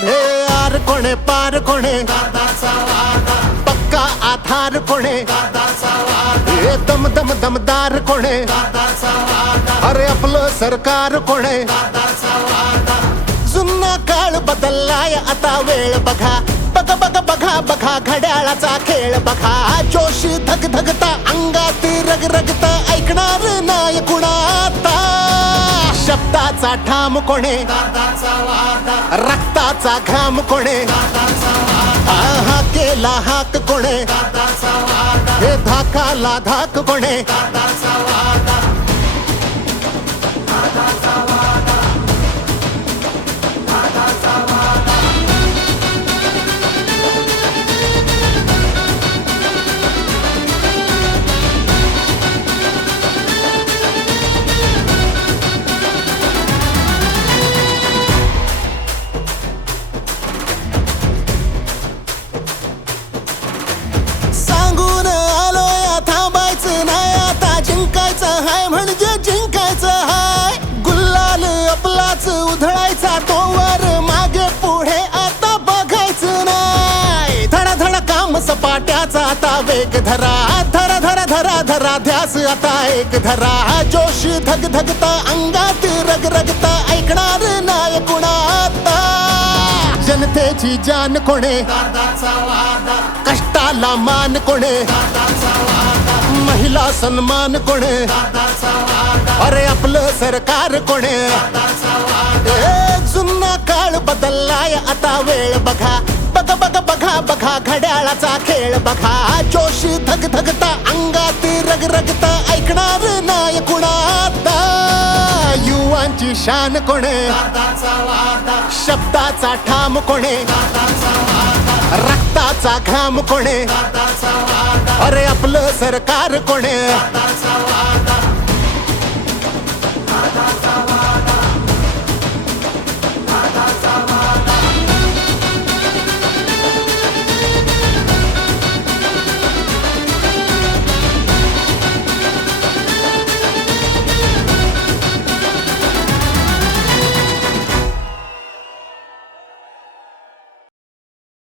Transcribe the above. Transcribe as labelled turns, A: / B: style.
A: हे आर कोणे पार कोणे? पक्का आधार कोणे? हे दम दम दमदार कोणे? अरे आपलं सरकार कोणे? जुना काळ बदललाय आता वेळ बघा. बघ बघ बघा बघा घड्याळाचा खेळ बघा. जोशी धग धगता अंगात रग रगता ऐकणार नाही कुणा. शब्दाचा ठाम कोणे? रक्ताचा घाम कोणे? हा केला हाक कोणे? हे धाकाला धाक कोणे? सपाट्याचा आता वेग धरा. धरा धरा धरा धरा ध्यास आता एक धरा. जोश धग धगता अंगात रग रगता ऐकणार नाही कुणाता जनतेची जान कोणे? कष्टाला मान कोणे? महिला सन्मान कोणे? अरे आपलं सरकार कोणे? ए, जुना काळ बदललाय आता वेळ बघा. बघा घड्याळाचा खेळ बघा. जोश धग धगता अंगात रग रगता ऐकणार नाही कुणाता? युवांची शान कोणे? शब्दाचा ठाम कोणे? रक्ताचा घाम कोणे? अरे आपलं सरकार कोणे?